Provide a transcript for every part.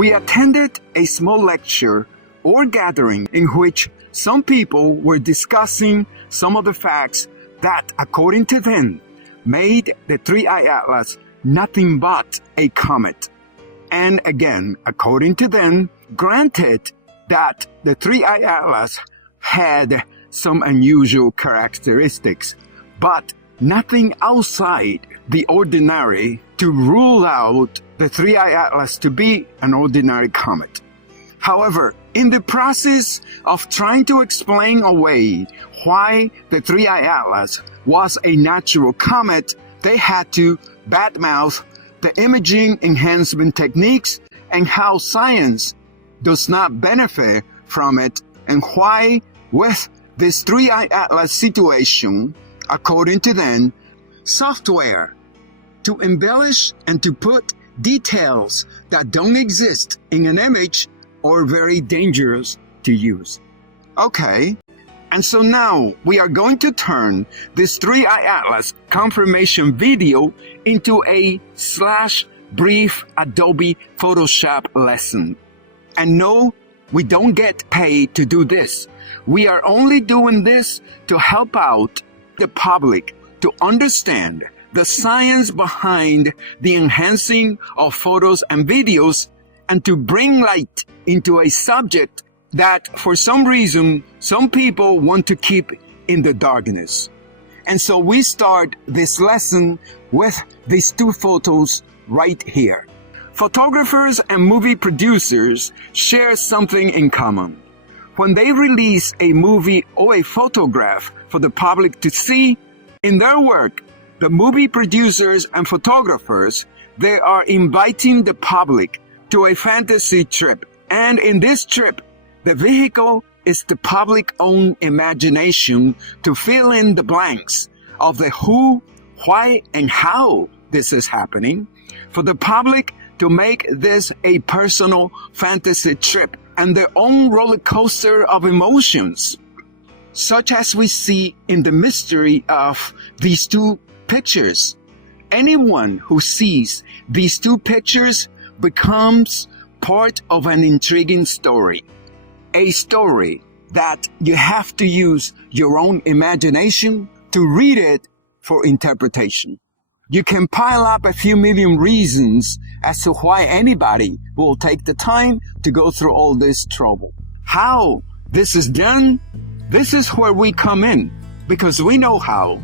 we attended a small lecture or gathering in which some people were discussing some of the facts that, according to them, made the 3I Atlas nothing but a comet. And again, according to them, granted that the 3I Atlas had some unusual characteristics, but nothing outside the ordinary to rule out the 3I Atlas to be an ordinary comet. However, in the process of trying to explain away why the 3I Atlas was a natural comet, they had to badmouth the imaging enhancement techniques and how science does not benefit from it, and why with this 3I Atlas situation, according to them, software to embellish and to put details that don't exist in an image are very dangerous to use. Okay, and so now we are going to turn this 3I Atlas confirmation video into a brief Adobe Photoshop lesson. And no, we don't get paid to do this. We are only doing this to help out the public to understand the science behind the enhancing of photos and videos, and to bring light into a subject that for some reason some people want to keep in the darkness. And so we start this lesson with these two photos right here. Photographers and movie producers share something in common. When they release a movie or a photograph for the public to see, in their work, the movie producers and photographers, they are inviting the public to a fantasy trip. And in this trip, the vehicle is the public-owned imagination to fill in the blanks of the who, why, and how this is happening, for the public to make this a personal fantasy trip and their own roller coaster of emotions, such as we see in the mystery of these two pictures. Anyone who sees these two pictures becomes part of an intriguing story. A story that you have to use your own imagination to read it for interpretation. You can pile up a few million reasons as to why anybody will take the time to go through all this trouble. How this is done, this is where we come in, because we know how.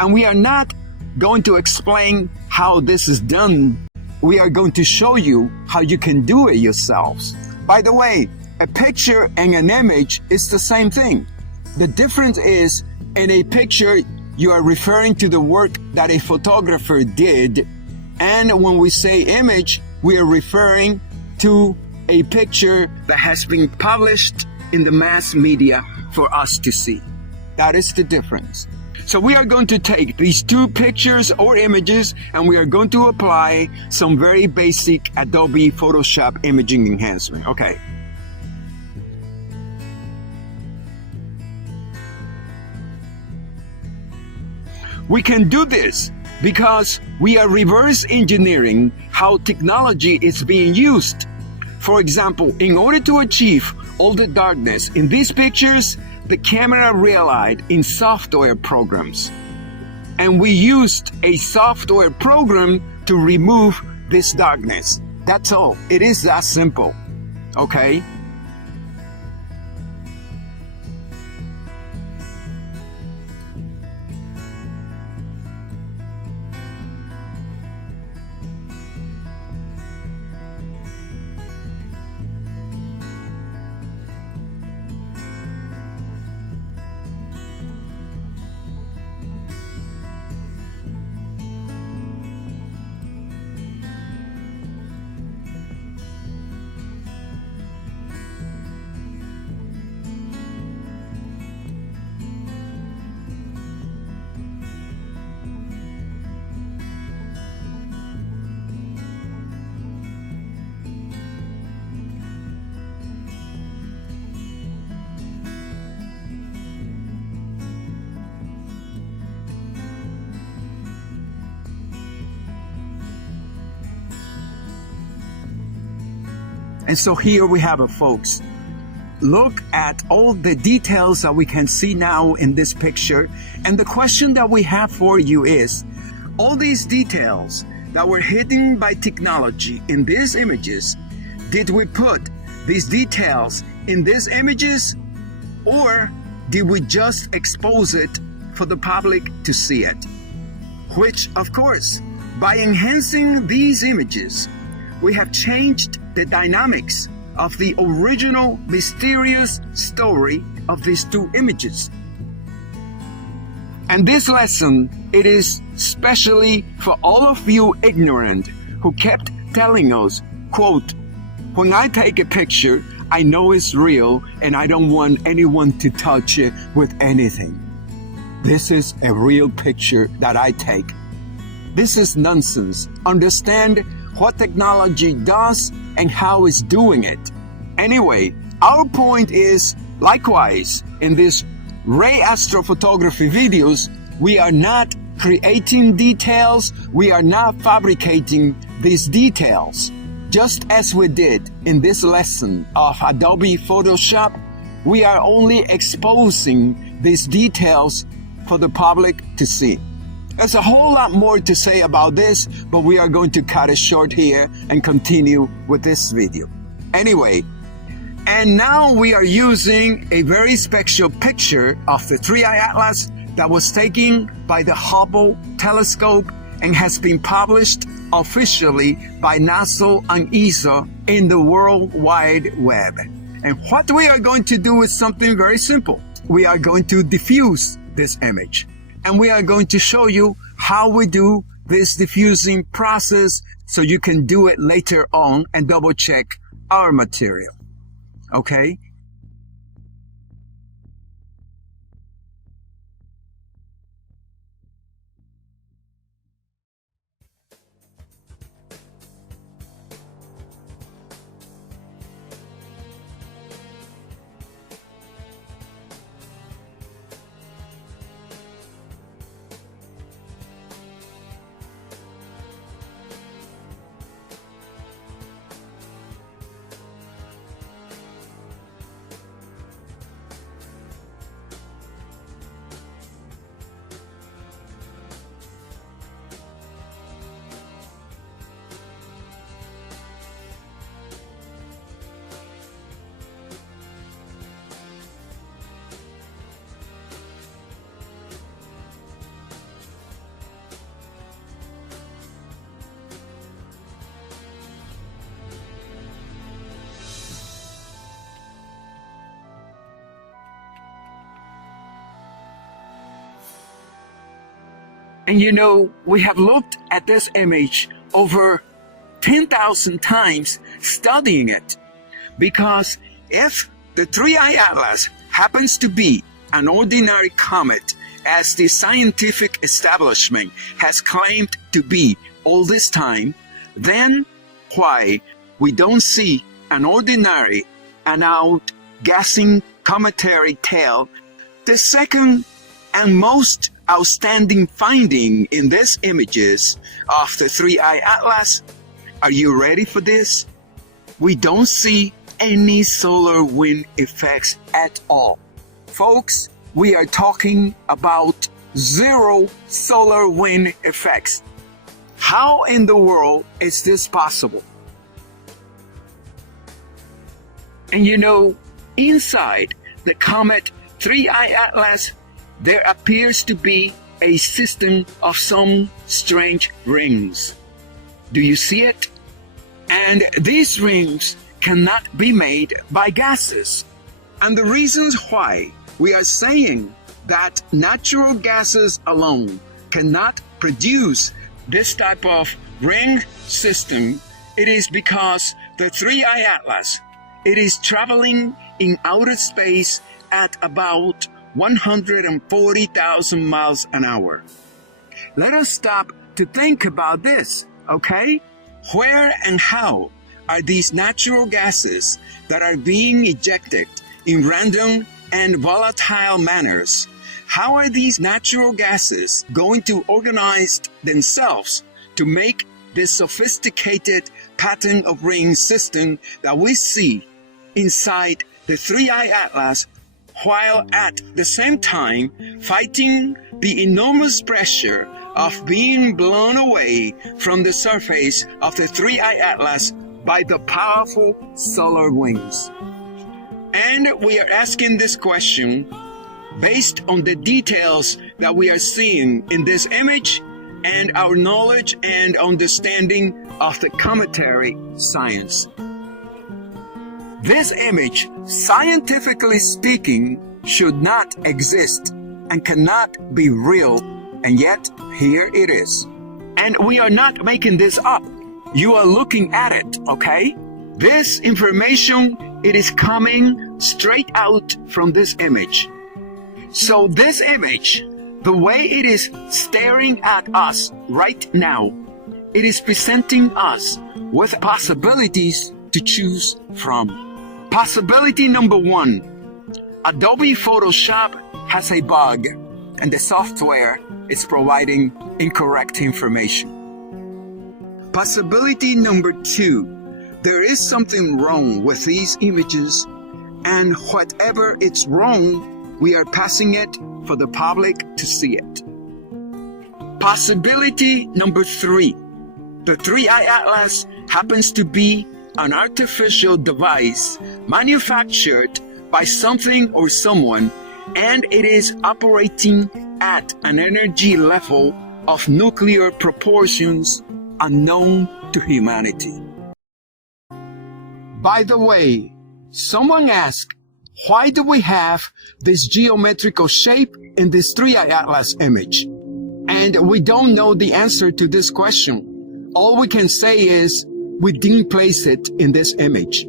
And we are not going to explain how this is done. We are going to show you how you can do it yourselves. By the way, a picture and an image is the same thing. The difference is, in a picture, you are referring to the work that a photographer did. And when we say image, we are referring to a picture that has been published in the mass media for us to see. That is the difference. So we are going to take these two pictures or images and we are going to apply some very basic Adobe Photoshop imaging enhancement. Okay. We can do this because we are reverse engineering how technology is being used. For example, in order to achieve all the darkness in these pictures, the camera relied in software programs. And we used a software program to remove this darkness. That's all. It is that simple. Okay? And so here we have it, folks. Look at all the details that we can see now in this picture. And the question that we have for you is, all these details that were hidden by technology in these images, did we put these details in these images, or did we just expose it for the public to see it? Which, of course, by enhancing these images, we have changed the dynamics of the original mysterious story of these two images. And this lesson, it is specially for all of you ignorant who kept telling us, quote, when I take a picture, I know it's real and I don't want anyone to touch it with anything. This is a real picture that I take. This is nonsense. Understand what technology does and how it's doing it. Anyway, our point is, likewise, in these ray astrophotography videos, we are not creating details, we are not fabricating these details. Just as we did in this lesson of Adobe Photoshop, we are only exposing these details for the public to see. There's a whole lot more to say about this, but we are going to cut it short here and continue with this video. Anyway, and now we are using a very special picture of the Three-Eye Atlas that was taken by the Hubble telescope and has been published officially by NASA and ESA in the World Wide Web. And what we are going to do is something very simple. We are going to diffuse this image. And we are going to show you how we do this diffusing process so you can do it later on and double check our material. Okay? And you know, we have looked at this image over 10,000 times studying it, because if the Three-Eye Atlas happens to be an ordinary comet, as the scientific establishment has claimed to be all this time, then why we don't see an ordinary and outgassing cometary tail? The second and most outstanding finding in these images of the Three-Eye Atlas, are you ready for this? We don't see any solar wind effects at all. Folks, we are talking about zero solar wind effects. How in the world is this possible? And you know, inside the comet Three-Eye Atlas, there appears to be a system of some strange rings. Do you see it? And these rings cannot be made by gases. And the reasons why we are saying that natural gases alone cannot produce this type of ring system, it is because the Three-Eye Atlas, it is traveling in outer space at about 140,000 miles an hour. Let us stop to think about this, okay? Where and how are these natural gases that are being ejected in random and volatile manners? How are these natural gases going to organize themselves to make this sophisticated pattern of ring system that we see inside the 3i Atlas, while at the same time fighting the enormous pressure of being blown away from the surface of the 3i Atlas by the powerful solar winds. And we are asking this question based on the details that we are seeing in this image and our knowledge and understanding of the cometary science. This image, scientifically speaking, should not exist and cannot be real, and yet here it is. And we are not making this up. You are looking at it, okay? This information, it is coming straight out from this image. So this image, the way it is staring at us right now, it is presenting us with possibilities to choose from. Possibility number 1, Adobe Photoshop has a bug and the software is providing incorrect information. Possibility number 2, there is something wrong with these images, and whatever it's wrong, we are passing it for the public to see it. Possibility number 3, the 3i Atlas happens to be an artificial device manufactured by something or someone, and it is operating at an energy level of nuclear proportions unknown to humanity. By the way, someone asked, why do we have this geometrical shape in this 3i Atlas image? And we don't know the answer to this question. All we can say is we didn't place it in this image.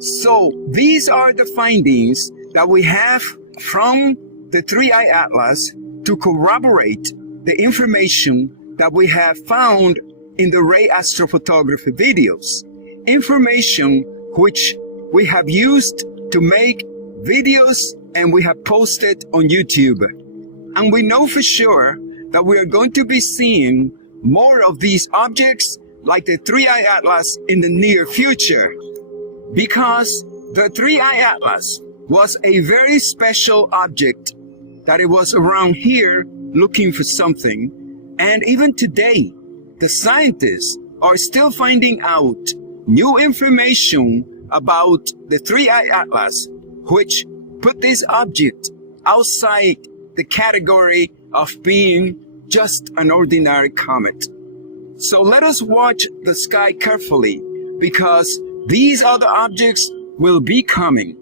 So these are the findings that we have from the 3i Atlas to corroborate the information that we have found in the Ray astrophotography videos. Information which we have used to make videos and we have posted on YouTube. And we know for sure that we are going to be seeing more of these objects like the 3i Atlas in the near future, because the 3i Atlas was a very special object, that it was around here looking for something. And even today, the scientists are still finding out new information about the 3i Atlas, which put this object outside the category of being just an ordinary comet. So let us watch the sky carefully, because these other objects will be coming.